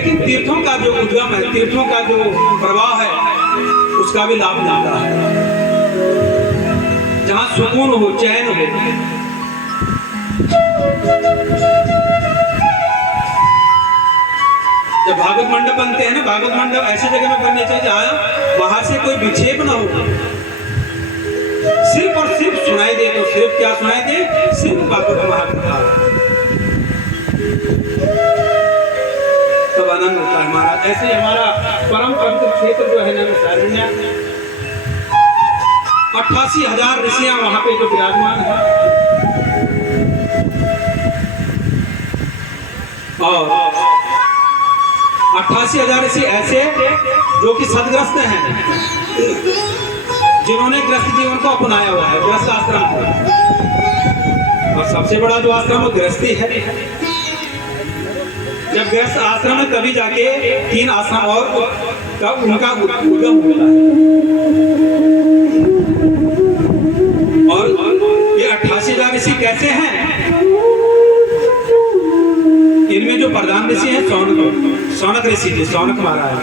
लेकिन तीर्थों का जो उद्गम है, तीर्थों का जो प्रवाह है, उसका भी लाभ मिलता है। जहां सुकून हो, चैन हो। जब भागवत मंडप बनते हैं ना, भागवत मंडप ऐसी जगह में बनने चाहिए जहां बाहर से कोई विक्षेप ना हो, सिर्फ और सिर्फ सुनाई दे। तो सिर्फ क्या सुनाई दे? सिर्फ भागवत महाकथा। तब आनंद होता है महाराज। ऐसे ही हमारा परम पवित्र क्षेत्र जो है नैमिषारण्य, 88,000 ऋषियां वहां पे जो विराजमान है, और 88,000 ऋषि ऐसे जो कि सदग्रस्त हैं, जिन्होंने ग्रस्त जीवन को अपनाया हुआ है, ग्रस्त आश्रम को। और सबसे बड़ा जो आश्रम वो गृहस्थी है। जब गृहस्थ आश्रम है तभी जाके 3 आश्रम और का उनका उद्गम होता है। और ये 88,000 ऋषि कैसे हैं? इनमें जो प्रधान ऋषि हैं सौनक ऋषि थे, सौनक महाराज।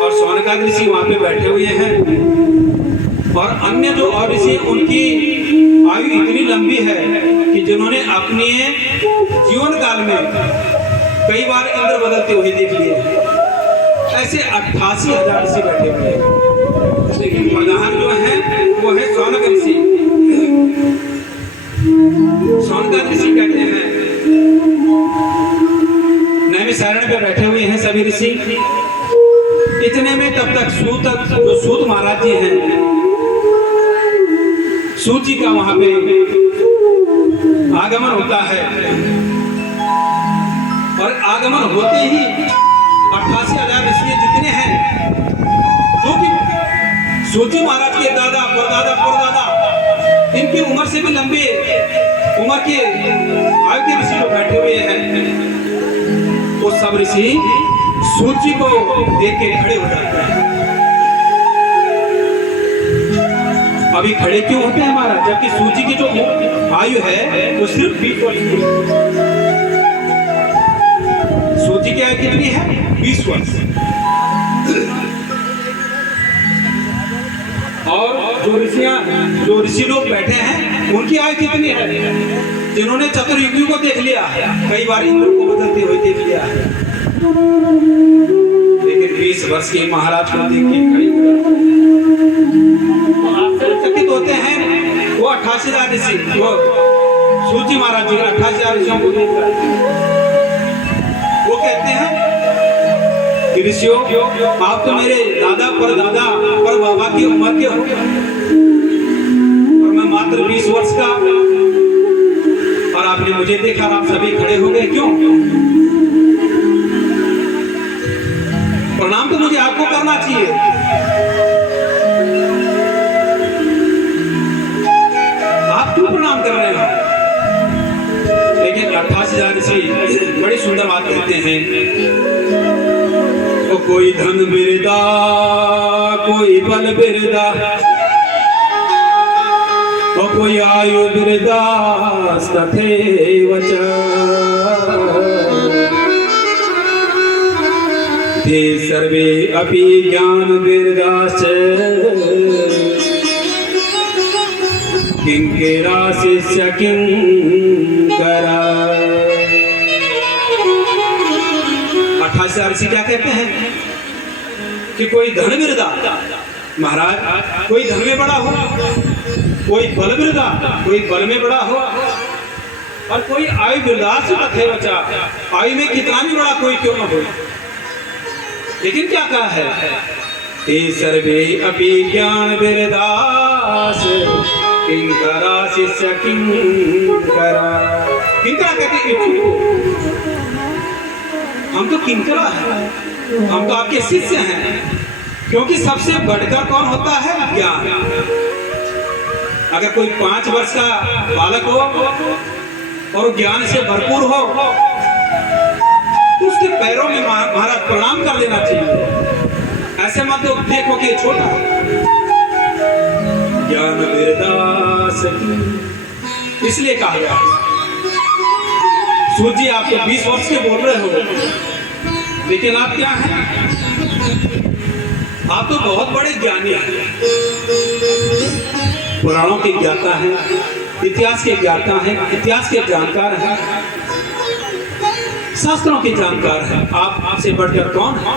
और सौनकादि ऋषि वहां पे बैठे हुए हैं। और अन्य जो और ऋषि, उनकी आयु इतनी लंबी है कि जिन्होंने अपने जीवन काल में कई बार इंद्र बदलते हुए देख लिए। ऐसे 88,000 ऋषि बैठे हुए हैं। लेकिन प्रधान जो है वो है सौनक ऋषि। सौनकादि ऋषि कहते हैं, नैमिषारण्य पे बैठे हुए हैं सभी ऋषि। इतने में तब तक सूत महाराज जी हैं, सूत जी का वहां पे आगमन होता है। और आगमन होते ही 88,000 ऋषि जितने हैं, जो कि सूत जी महाराज के दादा परदादा इनकी उम्र से भी लंबी उम्र के आयु के ऋषि जो बैठे हुए हैं, वो सब ऋषि सूत जी को देख के खड़े हो जाते हैं। अभी खड़े क्यों होते हैं महाराज? जबकि सूत जी की जो आयु है वो सिर्फ 20 वर्ष की। सूत जी की आयु कितनी है? 20 वर्ष। और जो ऋषि लोग बैठे हैं, उनकी आयु कितनी है? जिन्होंने चतुर्युगी को देख लिया, कई बार इंद्र को बदलते हुए देख लिया, लेकिन 20 वर्ष के महाराज को देख के खड़ी आश्चर्यचकित होते हैं। वो 88,000 ऋषि, वो सूत जी महाराज जी 88,000 ऋषियों को देख रहे, वो कहते हैं कि ऋषियों, आप तो मेरे दादा पर बाबा की उम्र के हो, और मैं मात्र 20 वर्ष का, और आपने मुझे देखा, आप सभी खड़े हो गए, क्यों? प्रणाम तो मुझे आपको करना चाहिए। आप क्यों प्रणाम कर रहे हो? लेकिन 88,000 ऋषि बड़ी सुंदर बात कहते हैं। ओ कोई धन बिरदा, कोई बल बिरदा, ओ कोई आयु बिरदा, तथैव च ते सर्वे अपि ज्ञान बिरदाश्च किंकरा शिष्य किंकरा। 88,000 ऋषि क्या कहते हैं कि कोई धन बिरदा महाराज, कोई धन में बड़ा हो, कोई बल बिरदा, कोई बल में बड़ा हो, और कोई आयु बिरदाश्च तथैव च, आयु में कितना भी बड़ा कोई क्यों न हो। लेकिन क्या कहा है? ते सर्वे अपि ज्ञान बिरदास किंकरा शिष्य किंकरा। किंकरा कहते इच्छुक, हम तो किंकरा हैं, हम तो आपके शिष्य हैं। क्योंकि सबसे बढ़कर कौन होता है? ज्ञान। अगर कोई 5 वर्ष का बालक हो और ज्ञान से भरपूर हो, उसके पैरों में महाराज प्रणाम कर देना चाहिए। ऐसे मत देखो कि छोटा। ज्ञान बिरदास, इसलिए कहा गया सूत जी आप तो 20 वर्ष के बोल रहे हो, लेकिन आप क्या हैं? आप तो बहुत बड़े ज्ञानी हैं, पुराणों के ज्ञाता हैं, इतिहास के ज्ञाता हैं, इतिहास के जानकार हैं, शास्त्रों के जानकार हैं। आपसे बढ़कर कौन है?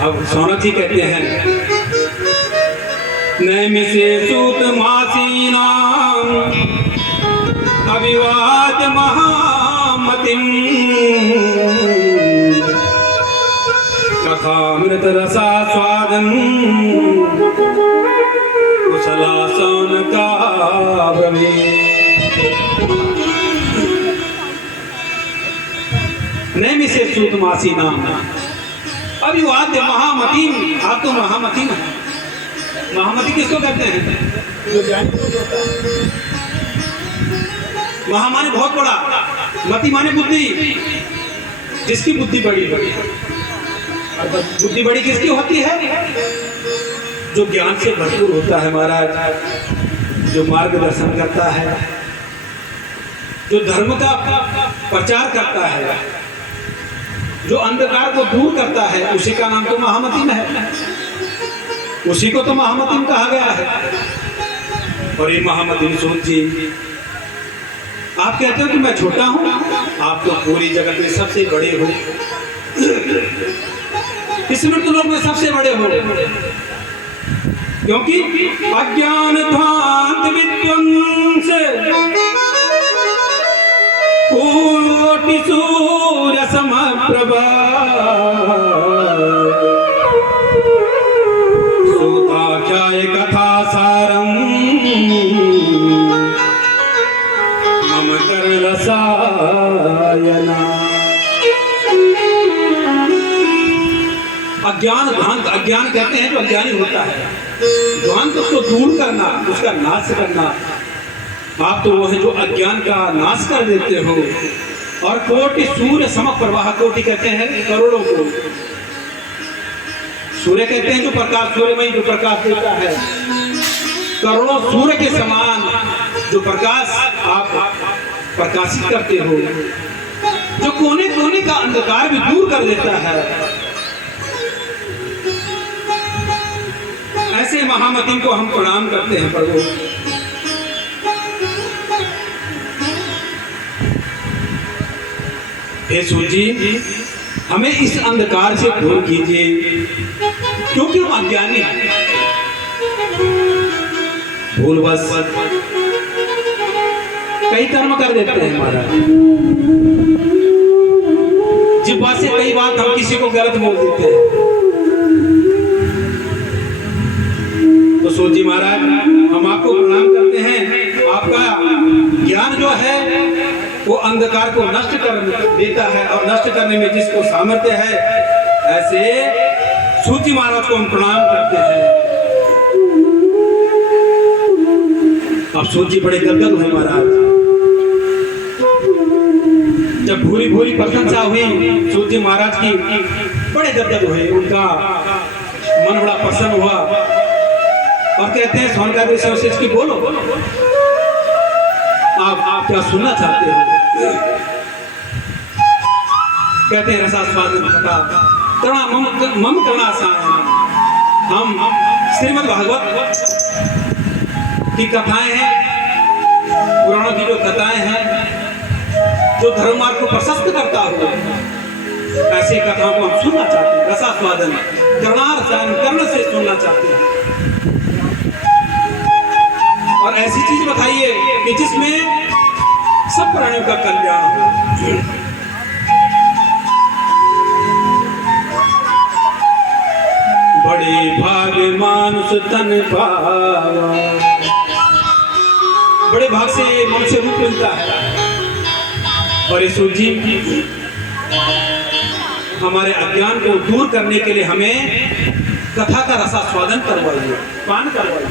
अब सौनक जी कहते हैं, नैमिषे सूत मासीनां अविवाद महामतिम् कथामृत रसास्वादं कुशला सौनका ब्रवीत्। नैमिषे सूत मासीनां अविवाद महामतिम्। आप तो महामती हैं। महामती किसको कहते हैं? महा माने बहुत बड़ा, मति माने बुद्धि, जिसकी बुद्धि बड़ी बड़ी। बुद्धि बड़ी किसकी होती है? जो ज्ञान से भरपूर होता है महाराज, जो मार्गदर्शन करता है, जो धर्म का प्रचार करता है, जो अंधकार को दूर करता है, उसी का नाम तो महामतिम है। उसी को तो महामतिम कहा गया है। और ये महामतिम सूत जी, आप कहते हो कि मैं छोटा हूं, आप तो पूरी जगत में सबसे बड़े हो, इस मृतलोक में सबसे बड़े हो, क्योंकि अज्ञान ध्वांत विध्वंस कोटि सूर्य समप्रभा सूताख्याय कथा सारम मम कर रसायना। अज्ञान ध्वांत, अज्ञान कहते हैं जो अज्ञानी होता है, ध्वांत उसको दूर करना, उसका नाश करना। आप तो वो है जो अज्ञान का नाश कर देते हो। और कोटि सूर्य समक प्रवाह, कोटि कहते हैं करोड़ों को, सूर्य कहते हैं जो प्रकाश, सूर्यमयी जो प्रकाश देता है, करोड़ों सूर्य के समान जो प्रकाश आप प्रकाशित करते हो, जो कोने कोने का अंधकार भी दूर कर देता है। ऐसे महामतिम को हम प्रणाम करते हैं प्रभु। हे सूत जी, हमें इस अंधकार से दूर कीजिए, क्योंकि हम अज्ञानी हैं, भूलवश कई कर्म कर देते हैं महाराज। जिब्बा से कई बात हम किसी को गलत बोल देते हैं। तो सूत जी महाराज, हम आपको प्रणाम करते हैं। आपका ज्ञान जो है वो अंधकार को नष्ट कर देता है, और नष्ट करने में जिसको सामर्थ्य है, ऐसे सूत जी महाराज को हम प्रणाम करते हैं। अब सूत जी बड़े गदगद हुए महाराज, जब भूरी भूरी प्रशंसा हुई सूत जी महाराज की, बड़े गदगद हुए, उनका मन बड़ा प्रसन्न हुआ। और कहते हैं सोनका विशेष की बोलो, आप क्या सुनना चाहते हो? कहते हैं रसास्वादन कथा तृणा मम तृणासायन। हम श्रीमद् भागवत की कथाएं हैं, पुराणों की जो कथाएं हैं, जो धर्म मार्ग को प्रशस्त करता हो, ऐसी कथाओं को हम सुनना चाहते हैं। रसास्वादन तृणासायन कर्ण से सुनना चाहते हैं। और ऐसी चीज बताइए कि जिसमें सब प्राणियों का कल्याण हो। बड़े भाग मानुष तन पावा, बड़े भाग से ये मनुष्य रूप मिलता है। और सूत जी, हमारे अज्ञान को दूर करने के लिए हमें कथा का रसास्वादन करवाइए, पान करवाइए।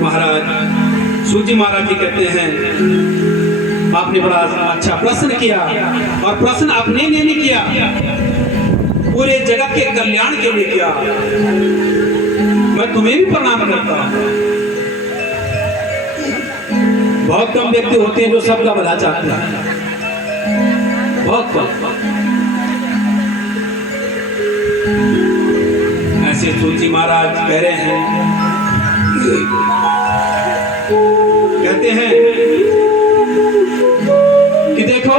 महाराज सूत जी महाराज जी कहते हैं, आपने बड़ा अच्छा प्रश्न किया, और प्रश्न आपने नहीं किया, पूरे जगत के कल्याण के लिए किया। मैं तुम्हें भी प्रणाम करता हूँ। बहुत कम व्यक्ति होते हैं जो सबका भला चाहते हैं, बहुत कम। ऐसे सूची महाराज कह रहे हैं, कहते हैं कि देखो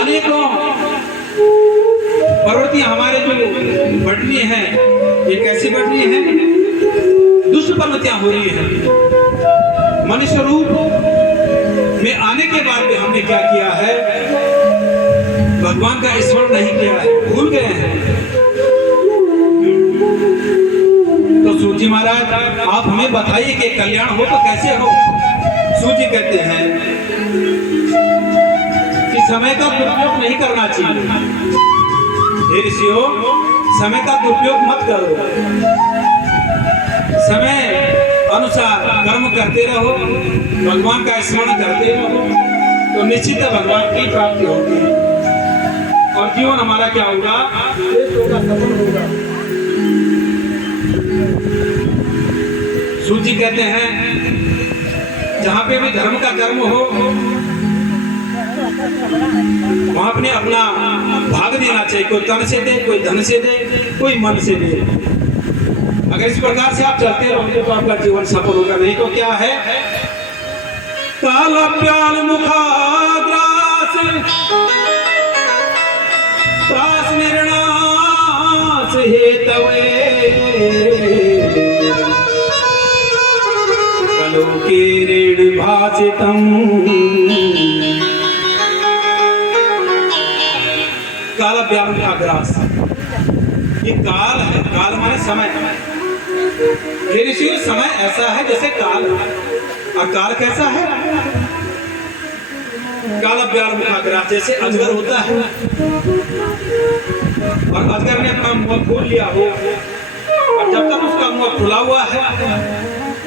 अनेकों पर्वतीय हमारे जो बढ़नी है, ये कैसी बढ़नी है? दुष्ट पर्वतियां हो रही है। मनुष्य रूप में आने के बाद भी हमने क्या किया है? भगवान का स्मरण नहीं किया है, भूल गए हैं। तो सूजी महाराज आप हमें बताइए कि कल्याण हो तो कैसे हो? सूजी कहते हैं कि समय का दुरुपयोग नहीं करना चाहिए। हे ऋषियों, समय का दुरुपयोग मत करो, समय अनुसार कर्म करते रहो, भगवान का स्मरण करते रहो, तो निश्चित भगवान की प्राप्ति होगी और जीवन हमारा क्या होगा? सफल होगा। सूजी कहते हैं जहां पे भी धर्म का कर्म हो वहां अपने अपना भाग देना चाहिए। कोई तन से दे, कोई धन से दे, कोई मन से दे। अगर इस प्रकार से आप चलते रहोगे तो आपका जीवन सफल होगा, नहीं तो क्या है? काल प्याल मुखाग्रास त्रास निर्णास हेतवे कलो के ऋण भासितम। काल प्याल मुखाग्रास, ये काल है। काल माने समय। समय ऐसा है जैसे काल है। और काल कैसा है? काला ब्याल मुखाग्रास, जैसे अजगर होता है और अजगर ने अपना मुंह खोल लिया हो और जब तक उसका मुंह खुला हुआ है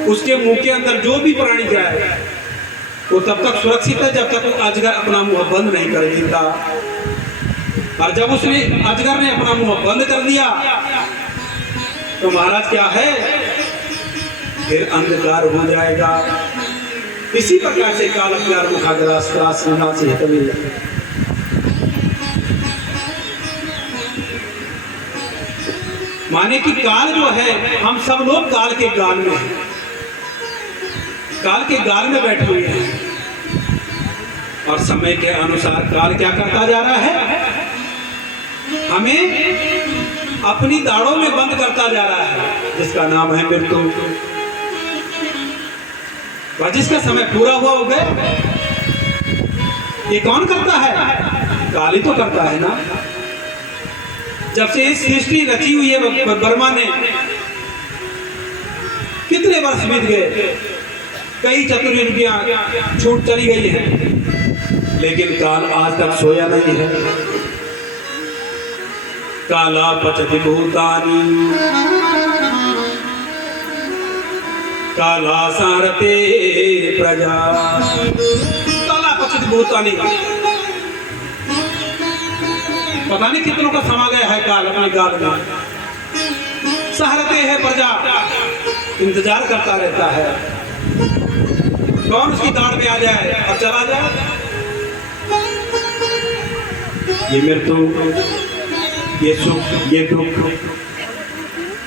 उसके मुंह के अंदर जो भी प्राणी जाए वो तब तक सुरक्षित है जब तक वो अजगर अपना मुंह बंद नहीं कर देता। और जब उसने अजगर ने अपना मुंह बंद कर दिया तो महाराज क्या है? फिर अंधकार हो जाएगा। इसी प्रकार से काल प्यार मुखाग्रास त्रास निर्णास हेतवे, माने कि काल जो है, हम सब लोग काल के गाल में हैं, काल के गाल में बैठे हुए हैं और समय के अनुसार काल क्या करता जा रहा है? हमें अपनी दाढ़ों में बंद करता जा रहा है, जिसका नाम है मृत्यु। और जिसका समय पूरा हुआ हो गया, ये कौन करता है? काल ही तो करता है ना। जब से इस सृष्टि रची हुई है ब्रह्मा ने, कितने वर्ष बीत गए, कई चतुर्युगियां छूट चली गई हैं, लेकिन काल आज तक सोया नहीं है। काला पचति भूतानि काला सारते प्रजा। काला पचति भूतानि, पता नहीं कितनों का समा गया है काल अपने गाल में। सहरते है प्रजा, इंतजार करता रहता है कौन उसकी दाढ़ में आ जाए और चला जाए। ये मृत्यु, ये सुख, ये दुख,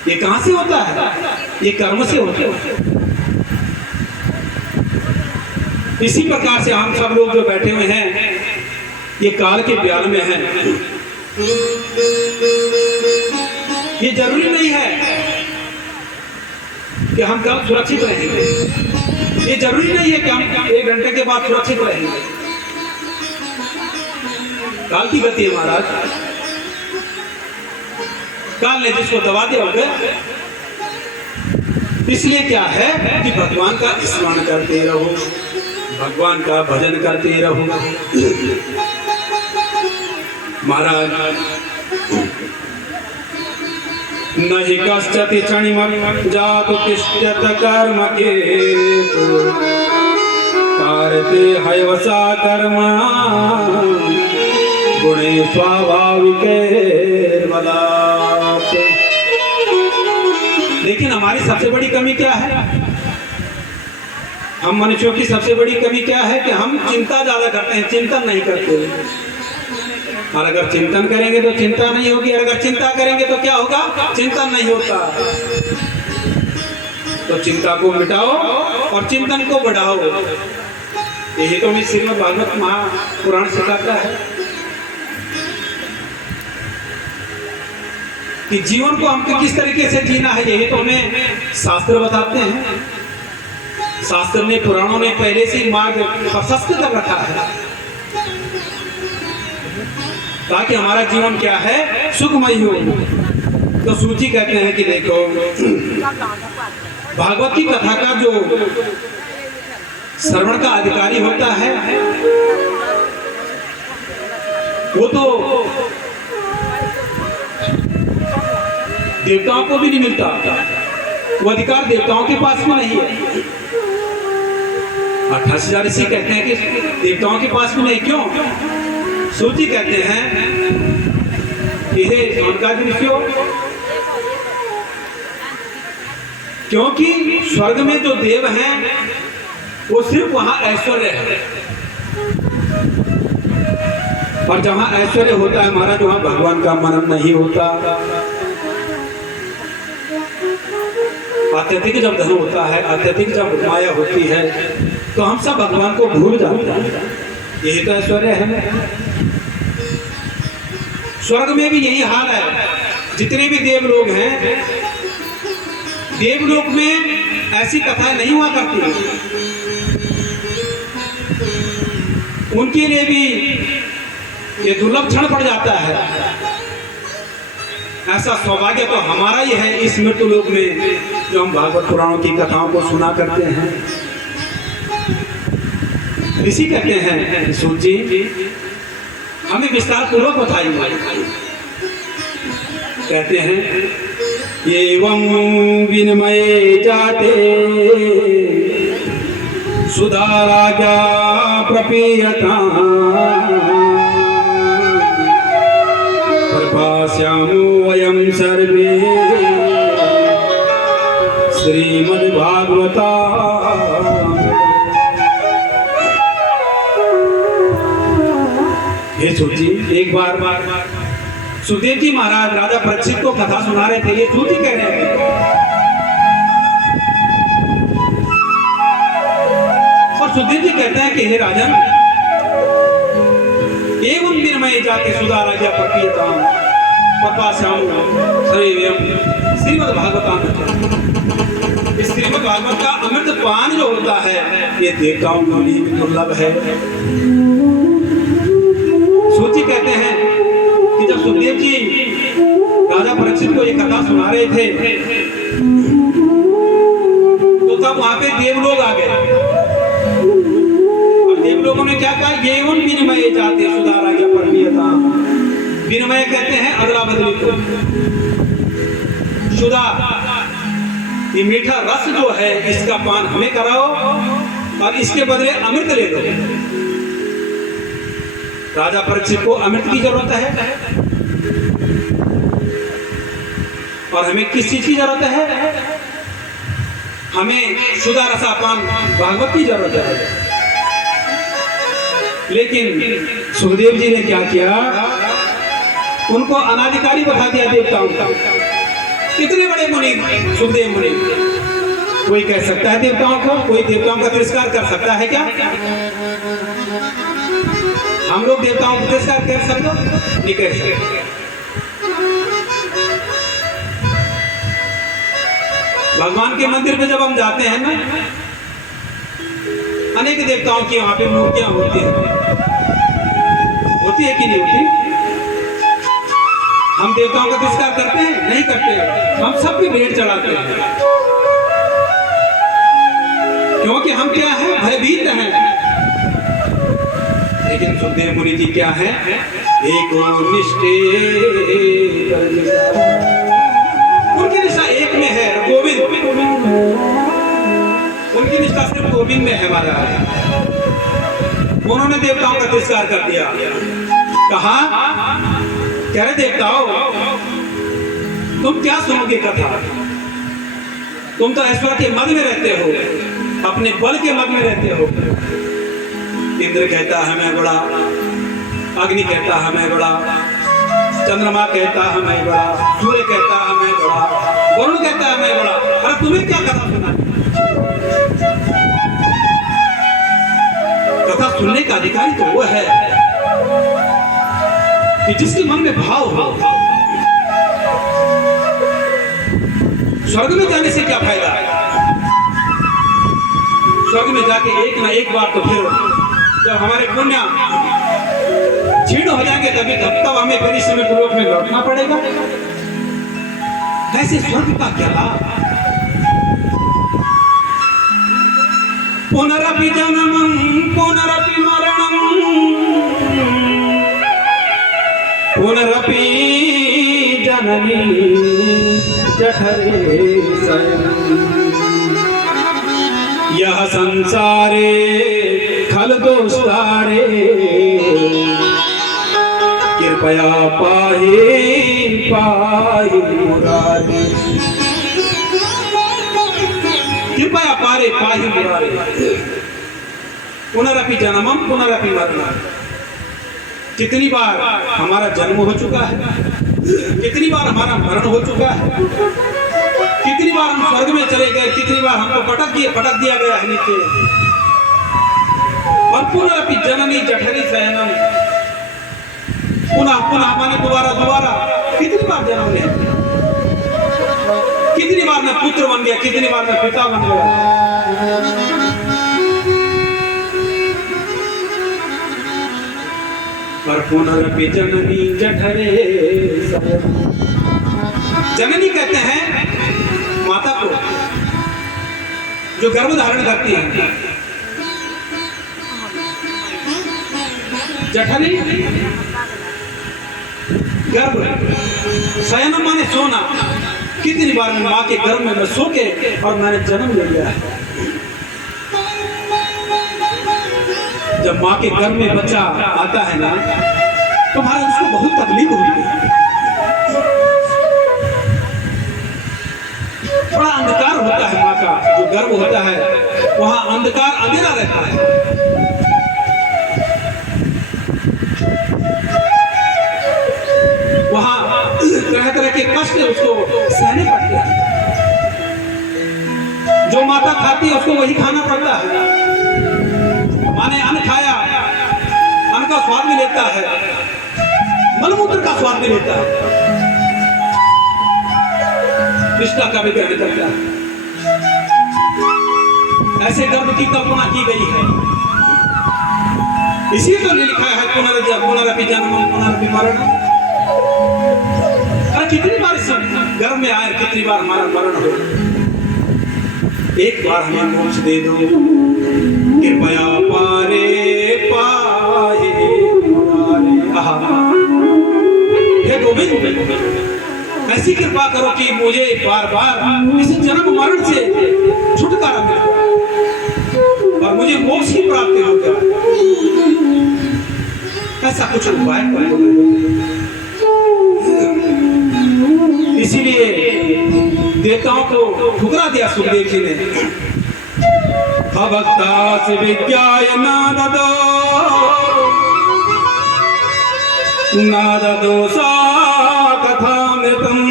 ये कहां से होता है? ये कर्म से होता है। इसी प्रकार से हम सब लोग जो बैठे हुए हैं ये काल के ब्याल में हैं। ये जरूरी नहीं है कि हम कल सुरक्षित रहेंगे, ये जरूरी नहीं है कि हम 1 घंटे के बाद सुरक्षित रहेंगे। काल की गति है महाराज, काल ने जिसको दबा दिया हो गया। इसलिए क्या है कि भगवान का स्मरण करते रहो, भगवान का भजन करते रहो। महाराज नहीं कश्चित् क्षणिमं जातु तिष्ठत कर्म के कारते हयवसा कर्मणा गुणे स्वाभाविके बलात्। लेकिन हमारी सबसे बड़ी कमी क्या है? हम मनुष्यों की सबसे बड़ी कमी क्या है कि हम चिंता ज्यादा करते हैं, चिंतन नहीं करते। और अगर चिंतन करेंगे तो चिंता नहीं होगी, और अगर चिंता करेंगे तो क्या होगा? चिंतन नहीं होता। तो चिंता को मिटाओ और चिंतन को बढ़ाओ। यही तो हमें श्रीमद् भागवत महापुराण सिखाता है कि जीवन को हमको किस तरीके से जीना है। यही तो हमें शास्त्र बताते हैं। शास्त्र ने, पुराणों ने पहले से ही मार्ग प्रशस्त कर रखा है ताकि हमारा जीवन क्या है? सुखमय हो। तो सूची कहते हैं कि देखो, भागवत की कथा का जो श्रवण का अधिकारी होता है वो तो देवताओं को भी नहीं मिलता। वो अधिकार देवताओं के पास में नहीं है। 28,000 ऋषि कहते हैं कि देवताओं के पास में नहीं। क्यों? सूची कहते हैं कि हे सौनकादि ऋषियों, क्योंकि स्वर्ग में जो देव हैं वो सिर्फ वहां ऐश्वर्य है, और जहां ऐश्वर्य होता है महाराज, वहां भगवान का मनन नहीं होता। अत्यधिक जब धन होता है, अत्यधिक जब माया होती है, तो हम सब भगवान को भूल जाते हैं। यही तो ऐश्वर्य है। स्वर्ग में भी यही हाल है। जितने भी देव लोग हैं, देवलोक में ऐसी कथाएं नहीं हुआ करती। उनके लिए भी ये दुर्लभ क्षण पड़ जाता है। ऐसा सौभाग्य तो हमारा ही है इस मृत्यु लोक में, जो हम भागवत पुराणों की कथाओं को सुना करते हैं। ऋषि कहते हैं, सूत जी हमें विस्तार पूर्वक बताइए। कहते हैं, एवं विनिमये जाते सुधाराज्ञा प्रपीयताम् प्रभास्यामो वयं सर्वे श्रीमद्भागवता। हे सूची, एक बार सुखदेव जी महाराज राजा परीक्षित को कथा सुना रहे थे। ये सूची कह रहे हैं, और सुखदेव जी कहते हैं कि हे राजन, एवं विनिमये जाते सुधा राजा प्रपीयताम् प्रभास्यामो श्रीमद् भागवताम्। इस श्रीमद् भागवत का अमृत पान जो होता है, ये देवताओं के लिए भी दुर्लभ है। सूची कहते हैं कि जब सुखदेव जी राजा परीक्षित को ये कथा सुना रहे थे, तो तब वहां पे देवलोग आ गए, और देवलोगों ने क्या कहा? ये उन विनिमय जाते सुधा राजा प्रपीयताम्। विनिमय कहते हैं अदला बदली को। सुधा, ये मीठा रस जो है, इसका पान हमें कराओ और इसके बदले अमृत ले लो। राजा परीक्षित को अमृत की जरूरत है, और हमें किस चीज की जरूरत है? हमें सुधा रसापान भागवत की जरूरत है। लेकिन सुखदेव जी ने क्या किया? उनको अनाधिकारी बता दिया देवताओं का। कितने बड़े मुनि सुखदेव मुनि। कोई कह सकता है देवताओं को, कोई देवताओं का तिरस्कार कर सकता है क्या? हम लोग देवताओं को तिरस्कार कर सकते? नहीं कर सकते। भगवान के मंदिर में जब हम जाते हैं ना, अनेक देवताओं की वहां पे मूर्तियां होती है कि नहीं होती? हम देवताओं का तिरस्कार करते हैं? नहीं करते। हम सब भी भेंट चढ़ाते हैं, क्योंकि हम क्या है? भयभीत हैं। लेकिन सुखदेव मुनि जी क्या है? एको निष्ठे, उनकी निष्ठा एक में है, गोविंद। उनकी निष्ठा सिर्फ गोविंद में है महाराज। उन्होंने देवताओं का तिरस्कार कर दिया। कहा, कह रहे देवताओं, तुम क्या सुनोगे कथा? तुम तो ऐश्वर्य के मद में रहते हो, अपने बल के मद में रहते हो। इंद्र कहता है मैं बड़ा, अग्नि कहता है मैं बड़ा, चंद्रमा कहता है मैं बड़ा, सूर्य कहता है मैं बड़ा, वरुण कहता है मैं बड़ा। अरे तुम्हें क्या कथा सुना? कथा सुनने का अधिकारी तो वो है कि जिसके मन में भाव हो। स्वर्ग में जाने से क्या फायदा? स्वर्ग में जाके एक ना एक बार तो फिर जब हमारे पुण्य क्षीण हो जाएंगे तब हमें फिर इस समय लोक में लौटना पड़ेगा। ऐसे स्वर्ग का क्या लाभ? पुनरपि जन्मं पुनरपि मरणं पुनरपि जननी जठरे शयनं यह संसारे खल दोस्तारे कृपया पाहि पाहि मुरारी कृपया पारे पाहि मुरारी। पुनरपि जन्मम पुनरपि मरणम। कितनी बार हमारा जन्म हो चुका है, कितनी बार हमारा मरण हो चुका है, कितनी बार हम स्वर्ग में चले गए, कितनी बार हमको पटक दिया गया है नीचे। और पुनरपि जननी जठरी शयनम, पुनः पुनः माने दोबारा दोबारा कितनी बार जन्म लिया, कितनी बार मैं पुत्र बन गया, कितनी बार मैं पिता बन गया। पर पुनरपि जननी जठरे शयनम। जननी कहते हैं माता को जो गर्भ धारण करती है। जठरी गर्भ, शयनम माने सोना। कितनी बार माँ के गर्भ में मैं सो के और मैंने जन्म ले लिया है। जब माँ के गर्भ में बच्चा आता है ना तो हमारा उसको बहुत तकलीफ होती है। बड़ा अंधकार होता है, माँ का जो गर्भ होता है वहां अंधकार अंधेरा रहता है। वहां तरह तरह के कष्ट उसको सहने पड़ते हैं। जो माता खाती है उसको वही खाना पड़ता है। माने अन्न खाया, अन्न का स्वाद भी लेता है, मलमूत्र का स्वाद भी लेता है, निष्ठा का भी ग्रहण करता है। ऐसे गर्भ की कल्पना की गई है। इसी तो लिखा है पुनरपि जन्मं पुनरपि मरणं। अरे कितनी बार इस गर्भ में आए, कितनी बार हमारा मरण हो। एक बार हमें मोक्ष दे दो, कृपया पारे पाहि मुरारी। हे गोविंद, ऐसी कृपा करो कि मुझे बार बार इस जन्म मरण से छुटकारा मिले और मुझे मोक्ष की प्राप्ति हो जाए। ऐसा कुछ उपाय करो। इसीलिए देवताओं को ठुकरा दिया सुखदेव जी ने। भक्तास विज्ञाय नाददो सा कथामृतम्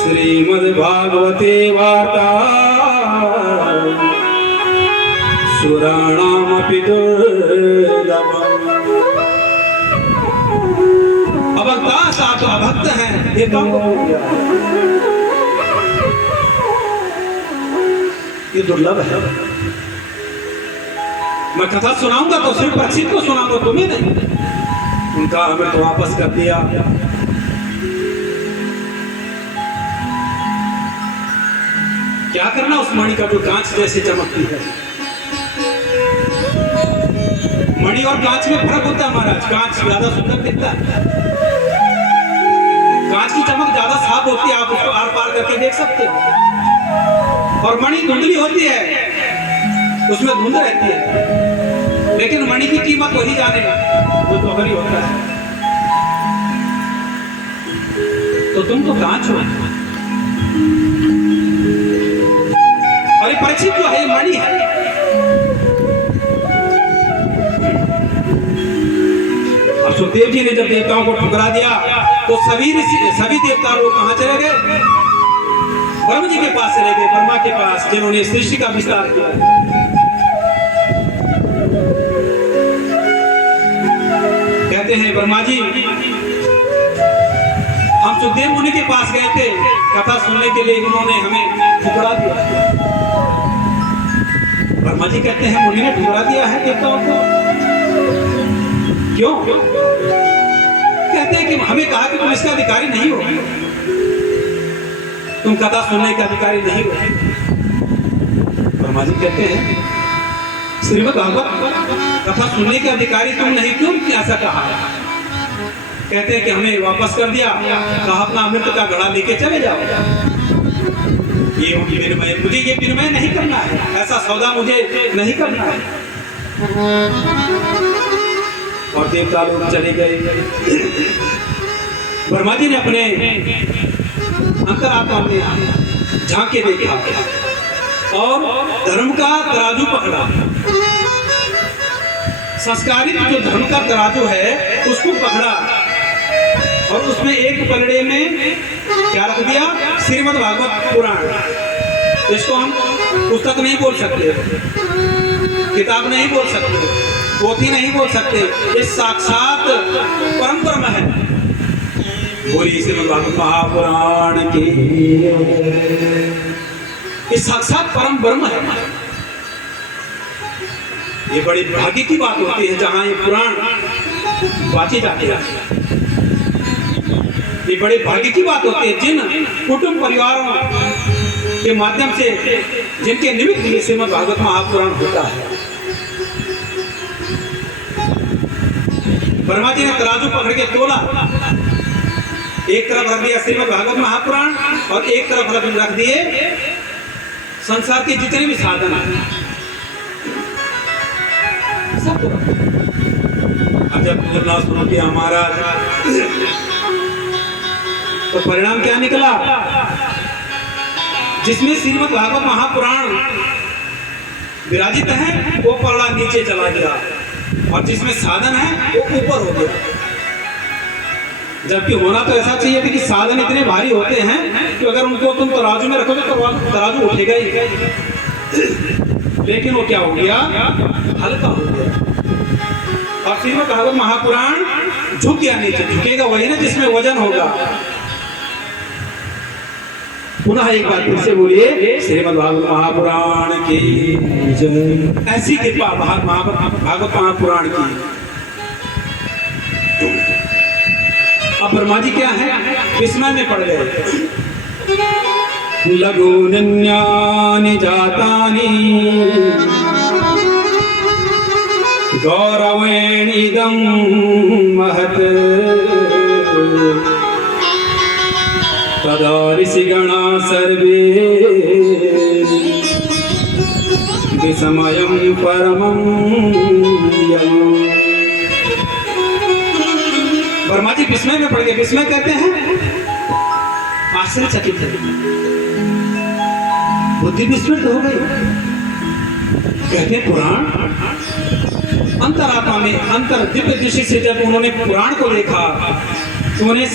श्रीमद्भागवते वार्ता सुराणामपि दुर्लभम्। अभक्तास, आप तो अभक्त हैं, देवताओं को ये दुर्लभ है। मैं कथा सुनाऊंगा तो सिर्फ परीक्षित को सुनाऊंगा, तुम्हें नहीं। उनका हमें तो वापस कर दिया। क्या करना उस मणि का जो कांच जैसे चमकती है। मणि और कांच में फर्क होता है महाराज। कांच ज्यादा सुंदर दिखता है, कांच की चमक ज्यादा साफ होती है, आप उसको आर पार करके देख सकते हो। और मणि धुंधली होती है, उसमें धुंध रहती है, लेकिन मणि की कीमत वही जाने जो दोहरी होता है। तो तुम तो कांच हो। अरे परीक्षित तो है, मणि है। अब सुखदेव जी ने जब देवताओं को ठुकरा दिया तो सभी देवता लोग कहां चले गए? ब्रह्म जी के पास चले गए, ब्रह्मा के पास, जिन्होंने सृष्टि का विस्तार किया। कहते हैं ब्रह्मा जी, हम सुखदेव मुनि के पास गए थे कथा सुनने के लिए, उन्होंने हमें ठुकरा दिया। ब्रह्मा जी कहते हैं मुनि ने ठुकरा दिया है देवताओं को, क्यों? कहते हैं कि हमें कहा कि तुम इसका अधिकारी नहीं हो, तुम कथा सुनने का अधिकारी नहीं हो। ब्रह्मा जी कहते हैं श्रीमद् भागवत कथा सुनने के अधिकारी तुम नहीं, क्यों ऐसा कहा? कहते हैं कि हमें वापस कर दिया, कहा अपना अमृत का घड़ा लेके चले जाओ। ये विनिमय, मुझे ये विनिमय नहीं करना है, ऐसा सौदा मुझे नहीं करना है। और देवता लोग चले गए। ब्रह्मा जी ने अपने अंतरात्मा में झांक के देखा और धर्म का तराजू पकड़ा। संस्कारित जो धर्म का तराजू है उसको पकड़ा और उसमें एक पलड़े में क्या रख दिया? श्रीमद् भागवत पुराण। इसको हम पुस्तक नहीं बोल सकते, किताब नहीं बोल सकते, पोथी नहीं बोल सकते, ये साक्षात परम ब्रह्म है। बोलिए श्रीमद् भागवत महापुराण की। ये साक्षात परम ब्रह्म है। ये बड़ी भाग्य की बात होती है जहां ये पुराण वाची जाती है। ये बड़े भाग्य की बात होती है जिन कुटुंब परिवारों के माध्यम से, जिनके निमित्त ये श्रीमद् भागवत महापुराण होता है। ब्रह्मा जी ने तराजू पकड़ के तोला, एक तरफ रख दिया श्रीमद् भागवत महापुराण और एक तरफ रख दिए संसार के जितने भी साधन हैं। अब जब तुलना शुरू किया हमारा, तो परिणाम क्या निकला? जिसमें श्रीमद् भागवत महापुराण विराजित है वो पलड़ा नीचे चला गया और जिसमें साधन है वो ऊपर हो गया। जबकि होना तो ऐसा चाहिए था कि साधन इतने भारी होते हैं कि अगर उनको तुम तराजू में रखोगे तो तराजू उठेगा ही, लेकिन वो क्या हो गया? हल्का हो गया। और श्रीमद् भागवत महापुराण झुक गया नीचे। झुकेगा वही ना जिसमें वजन होगा। पुनः एक बार फिर से बोलिए श्रीमद् भागवत महापुराण की जय। ऐसी कृपा भागवत महापुराण की। अब ब्रह्मा जी क्या है? विस्मय में पड़ गए। लघुन्यानि जातानि गौरवेणिदं महत् तदा ऋषिगणा सर्वे विस्मयं परमं यम्। ब्रह्मा जी विस्मय में पड़ गए। विस्मय कहते हैं आश्चर्यचकित है, बुद्धि विस्मृत हो गई। कहते हैं पुराण अंतरात्मा में, अंतर दिव्य दृष्टि से जब उन्होंने पुराण को देखा तो उन्हें